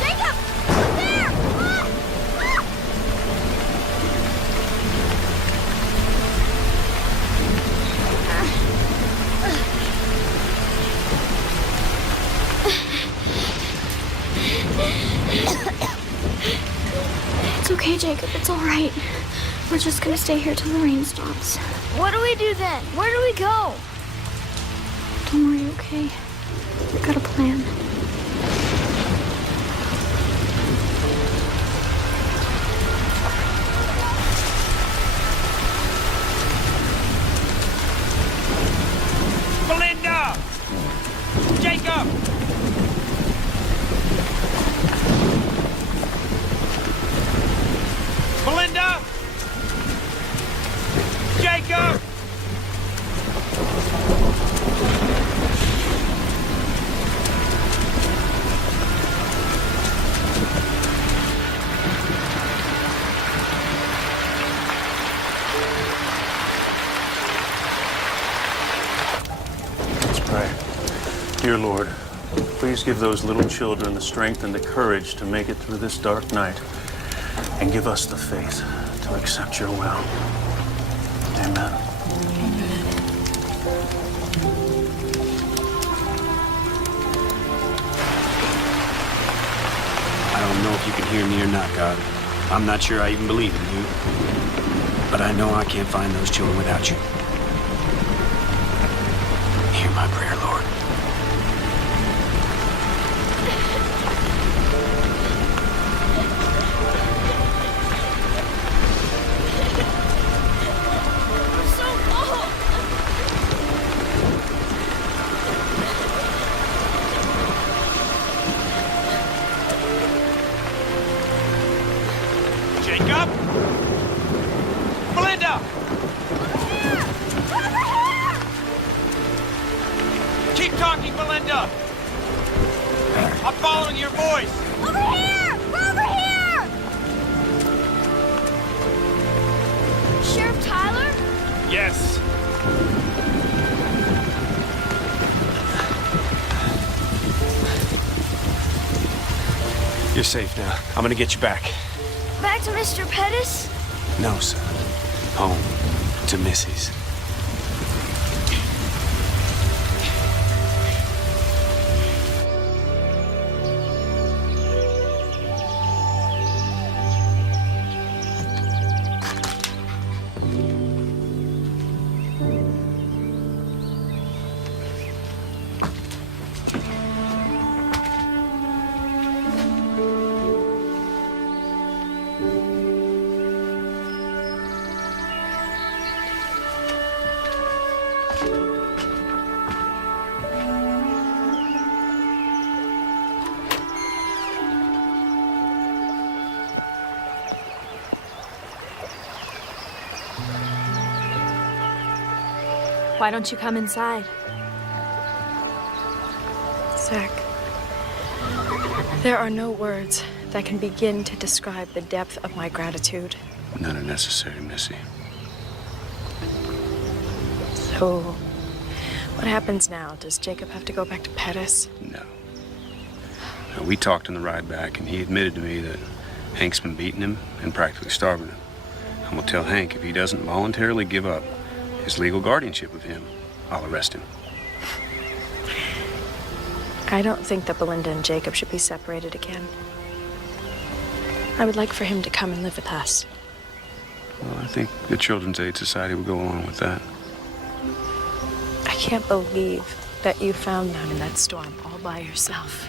Jacob! Up there! Ah! Ah! It's okay, Jacob. It's all right. We're just gonna stay here till the rain stops. What do we do then? Where do we go? Don't worry, okay? We've got a plan. Belinda! Jacob! Belinda! Jacob! Let's pray. Dear Lord, please give those little children the strength and the courage to make it through this dark night, and give us the faith to accept your will. Amen. I don't know if you can hear me or not, God. I'm not sure I even believe in you. But I know I can't find those children without you. Hear my prayer, Lord. Jacob! Belinda! Keep talking, Belinda! I'm following your voice! Over here! We're over here! Sheriff Tyler? Yes. You're safe now. I'm gonna get you back. Back to Mr. Pettis? No, son. Home to Missy's. Why don't you come inside? Zach, there are no words that can begin to describe the depth of my gratitude. None are necessary, Missy. So, what happens now? Does Jacob have to go back to Pettis? No. Now, we talked on the ride back, and he admitted to me that Hank's been beating him and practically starving him. I'm gonna tell Hank if he doesn't voluntarily give up his legal guardianship of him, I'll arrest him. I don't think that Belinda and Jacob should be separated again. I would like for him to come and live with us. Well, I think the Children's Aid Society will go along with that. I can't believe that you found them in that storm all by yourself.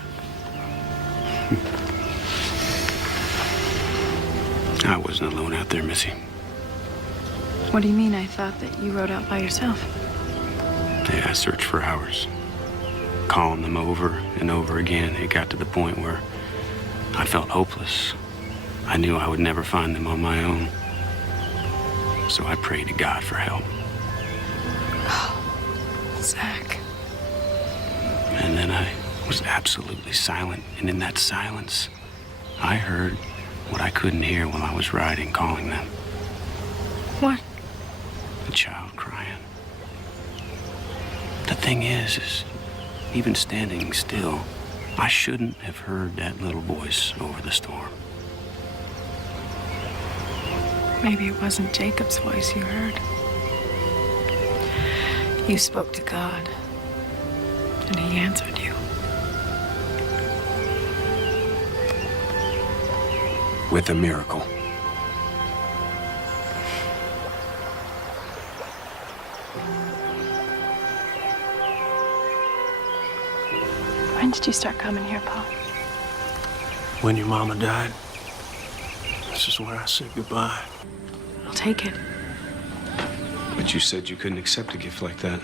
I wasn't alone out there, Missy. What do you mean? I thought that you rode out by yourself. Yeah, I searched for hours, calling them over and over again. It got to the point where I felt hopeless. I knew I would never find them on my own. So I prayed to God for help. Oh, Zach. And then I was absolutely silent. And in that silence, I heard what I couldn't hear while I was riding, calling them. What? A child crying. The thing is even standing still, I shouldn't have heard that little voice over the storm. Maybe it wasn't Jacob's voice you heard. You spoke to God, and he answered you. with a miracle. When did you start coming here, Pa? When your mama died, this is where I said goodbye. I'll take it. But you said you couldn't accept a gift like that.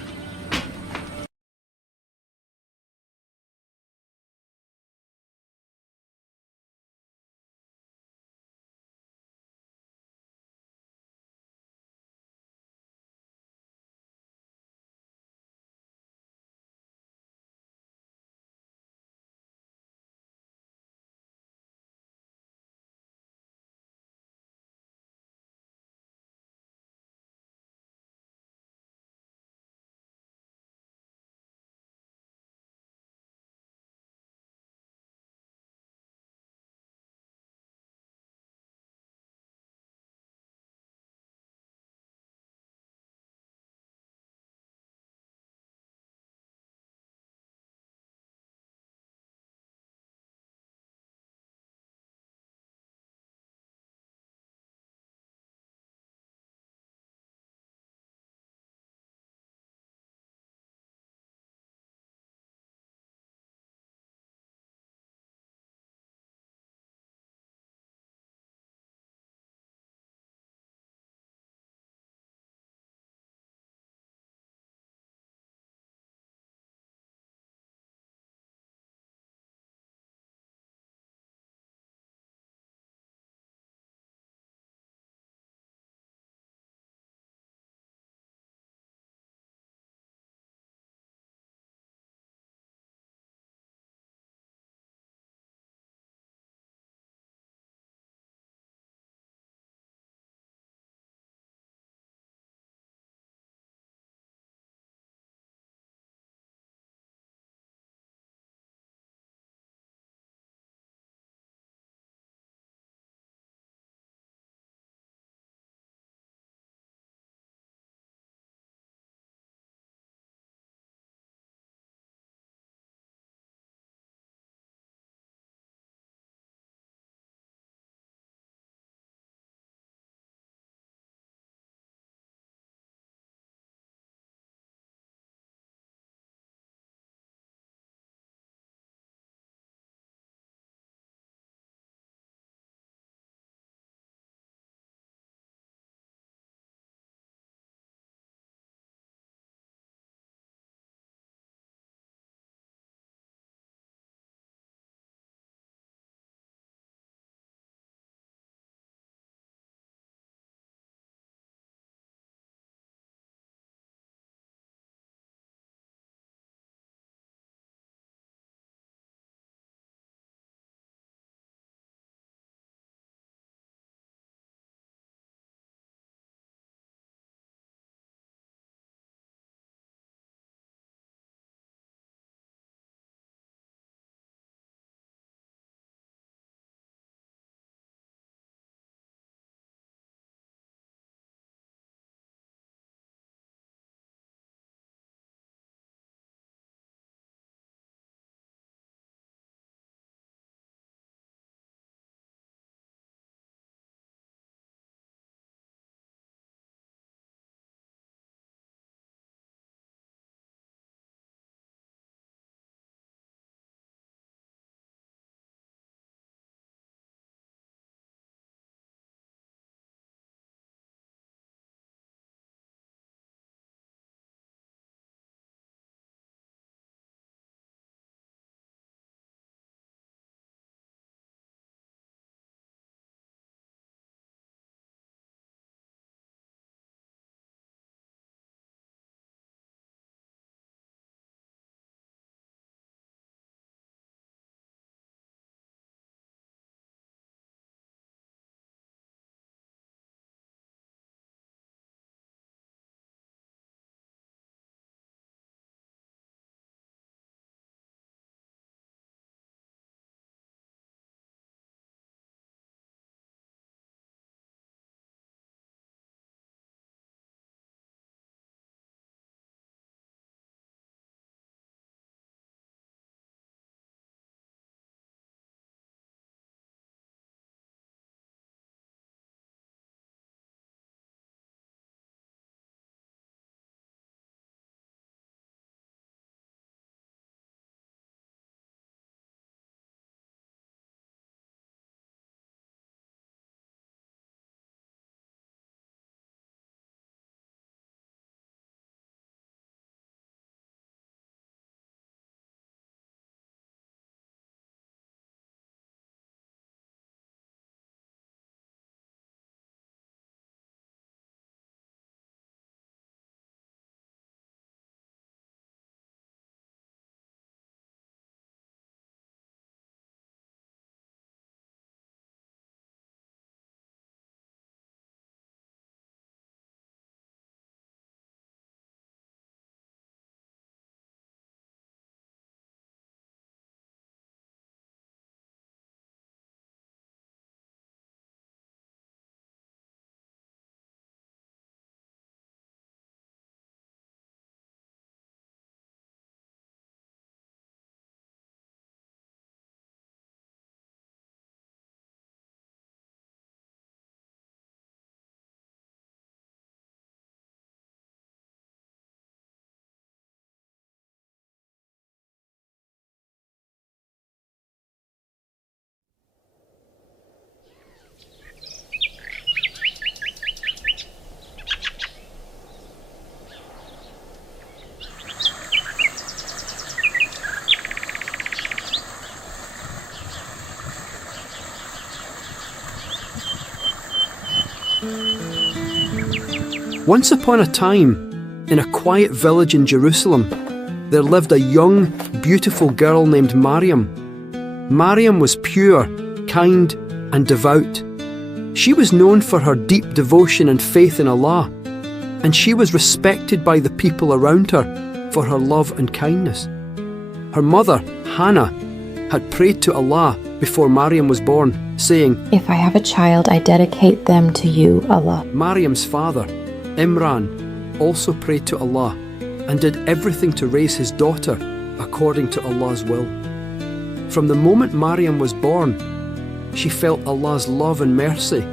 Once upon a time, in a quiet village in Jerusalem, there lived a young, beautiful girl named Mariam. Mariam was pure, kind, and devout. She was known for her deep devotion and faith in Allah, and she was respected by the people around her for her love and kindness. Her mother, Hannah, had prayed to Allah before Mariam was born, saying, "If I have a child, I dedicate them to you, Allah." Mariam's father, Imran, also prayed to Allah and did everything to raise his daughter according to Allah's will. From the moment Mariam was born, she felt Allah's love and mercy,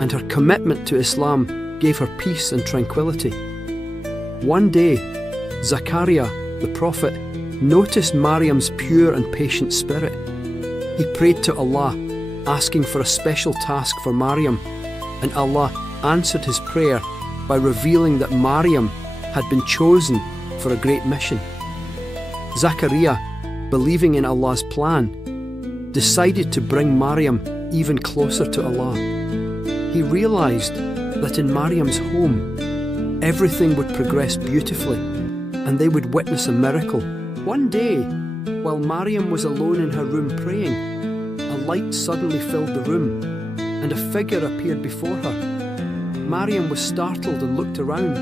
and her commitment to Islam gave her peace and tranquility. One day, Zachariah, the prophet, noticed Mariam's pure and patient spirit. He prayed to Allah, asking for a special task for Mariam, and Allah answered his prayer by revealing that Mariam had been chosen for a great mission. Zachariah, believing in Allah's plan, decided to bring Mariam even closer to Allah. He realized that in Mariam's home, everything would progress beautifully, and they would witness a miracle. One day, while Mariam was alone in her room praying, a light suddenly filled the room, and a figure appeared before her. Mariam was startled and looked around,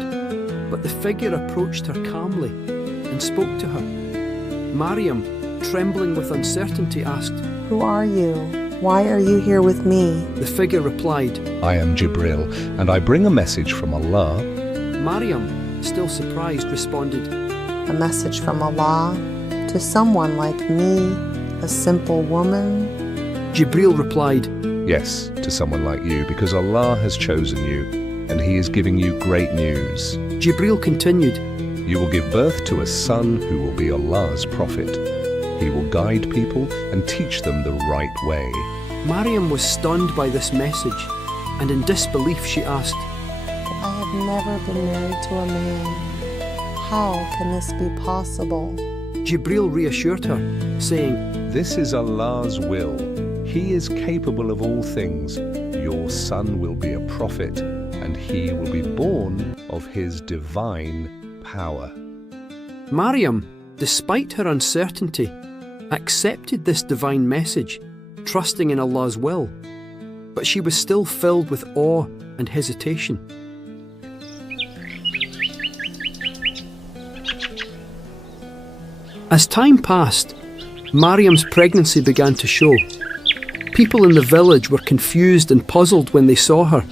but the figure approached her calmly and spoke to her. Mariam, trembling with uncertainty, asked, "Who are you? Why are you here with me?" The figure replied, "I am Jibril, and I bring a message from Allah." Mariam, still surprised, responded, "A message from Allah to someone like me, a simple woman?" Jibril replied, "Yes, to someone like you, because Allah has chosen you, and He is giving you great news." Jibril continued, "You will give birth to a son who will be Allah's prophet. He will guide people and teach them the right way." Mariam was stunned by this message, and in disbelief she asked, "I have never been married to a man. How can this be possible?" Jibril reassured her, saying, "This is Allah's will. He is capable of all things. Your son will be a prophet, and he will be born of his divine power." Mariam, despite her uncertainty, accepted this divine message, trusting in Allah's will, but she was still filled with awe and hesitation. As time passed, Mariam's pregnancy began to show. People in the village were confused and puzzled when they saw her,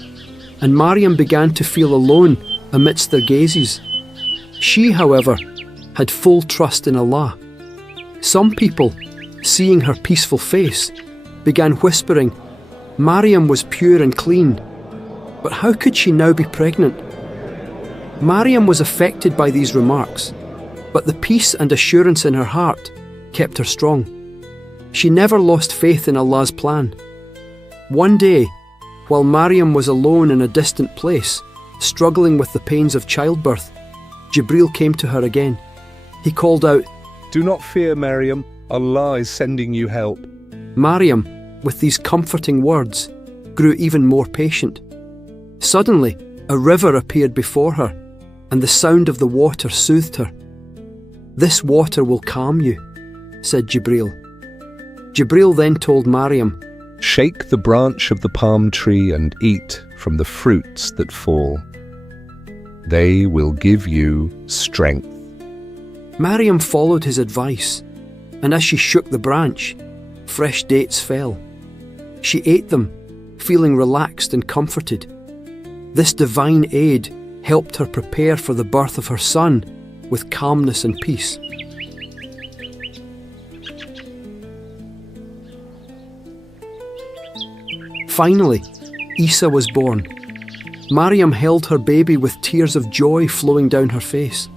and Mariam began to feel alone amidst their gazes. She, however, had full trust in Allah. Some people, seeing her peaceful face, began whispering, Mariam was pure and clean, but how could she now be pregnant? Mariam was affected by these remarks, but the peace and assurance in her heart kept her strong. She never lost faith in Allah's plan. One day, while Mariam was alone in a distant place, struggling with the pains of childbirth, Jibril came to her again. He called out, "Do not fear, Mariam. Allah is sending you help." Mariam, with these comforting words, grew even more patient. Suddenly, a river appeared before her, and the sound of the water soothed her. "This water will calm you," said Jibril. Jibril then told Mariam, "Shake the branch of the palm tree and eat from the fruits that fall. They will give you strength." Mariam followed his advice, and as she shook the branch, fresh dates fell. She ate them, feeling relaxed and comforted. This divine aid helped her prepare for the birth of her son with calmness and peace. Finally, Isa was born. Mariam held her baby with tears of joy flowing down her face.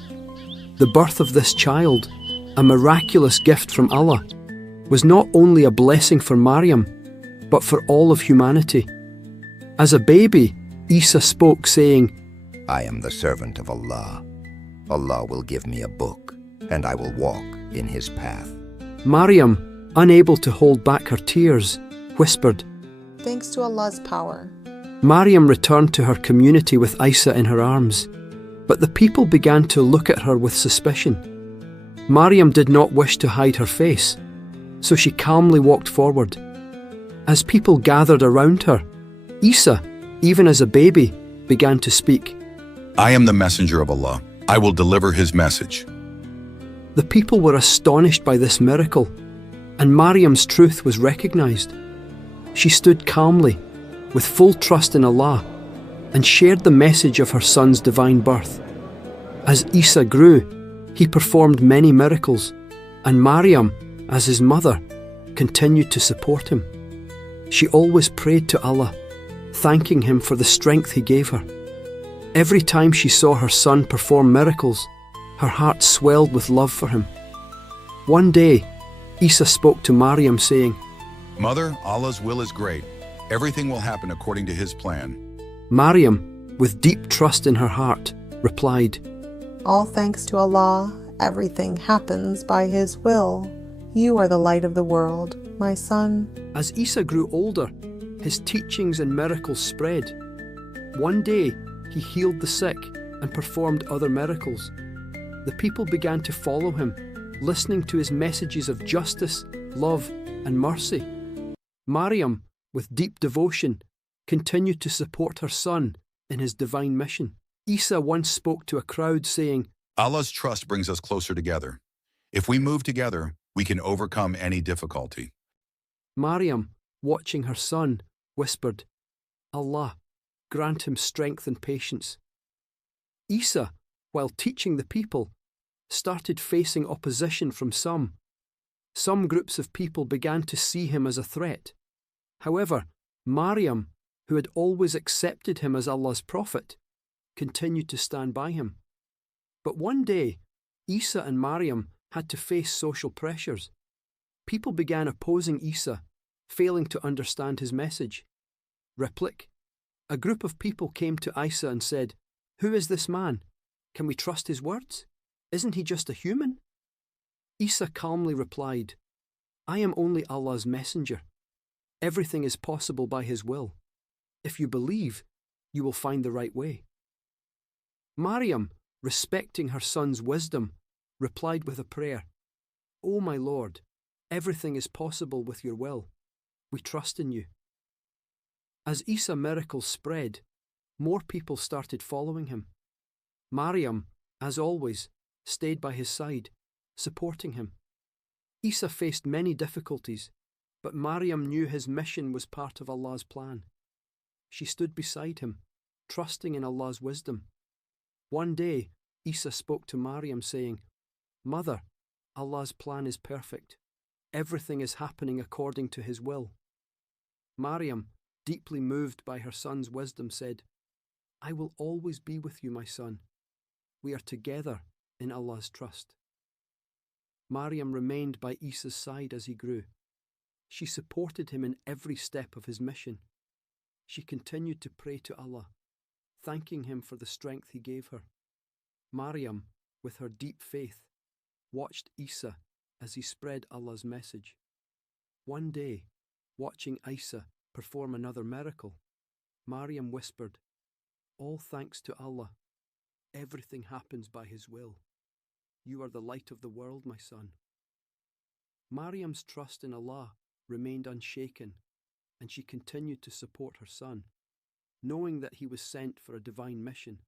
The birth of this child, a miraculous gift from Allah, was not only a blessing for Mariam, but for all of humanity. As a baby, Isa spoke, saying, "I am the servant of Allah. Allah will give me a book, and I will walk in his path." Mariam, unable to hold back her tears, whispered, "Thanks to Allah's power." Mariam returned to her community with Isa in her arms, but the people began to look at her with suspicion. Mariam did not wish to hide her face, so she calmly walked forward. As people gathered around her, Isa, even as a baby, began to speak. I am the messenger of Allah. I will deliver his message. The people were astonished by this miracle, and Mariam's truth was recognized. She stood calmly, with full trust in Allah, and shared the message of her son's divine birth. As Isa grew, he performed many miracles, and Mariam, as his mother, continued to support him. She always prayed to Allah, thanking him for the strength he gave her. Every time she saw her son perform miracles, her heart swelled with love for him. One day, Isa spoke to Mariam saying, Mother, Allah's will is great. Everything will happen according to his plan. Mariam, with deep trust in her heart, replied, All thanks to Allah, everything happens by his will. You are the light of the world, my son. As Isa grew older, his teachings and miracles spread. One day, he healed the sick and performed other miracles. The people began to follow him, listening to his messages of justice, love, and mercy. Mariam, with deep devotion, continued to support her son in his divine mission. Isa once spoke to a crowd saying, Allah's trust brings us closer together. If we move together, we can overcome any difficulty. Mariam, watching her son, whispered, Allah, grant him strength and patience. Isa, while teaching the people, started facing opposition from some. Some groups of people began to see him as a threat. However, Mariam, who had always accepted him as Allah's prophet, continued to stand by him. But one day, Isa and Mariam had to face social pressures. People began opposing Isa, failing to understand his message. Replic. A group of people came to Isa and said, Who is this man? Can we trust his words? Isn't he just a human? Isa calmly replied, I am only Allah's messenger. Everything is possible by his will. If you believe, you will find the right way. Mariam, respecting her son's wisdom, replied with a prayer, O my Lord, everything is possible with your will. We trust in you. As Isa's miracles spread, more people started following him. Mariam, as always, stayed by his side, supporting him. Isa faced many difficulties, but Mariam knew his mission was part of Allah's plan. She stood beside him, trusting in Allah's wisdom. One day, Isa spoke to Mariam saying, Mother, Allah's plan is perfect. Everything is happening according to his will. Mariam, deeply moved by her son's wisdom, said, I will always be with you, my son. We are together in Allah's trust. Mariam remained by Isa's side as he grew. She supported him in every step of his mission. She continued to pray to Allah, thanking him for the strength he gave her. Mariam, with her deep faith, watched Isa as he spread Allah's message. One day, watching Isa perform another miracle, Mariam whispered, All thanks to Allah. Everything happens by his will. You are the light of the world, my son. Mariam's trust in Allah remained unshaken, and she continued to support her son, knowing that he was sent for a divine mission.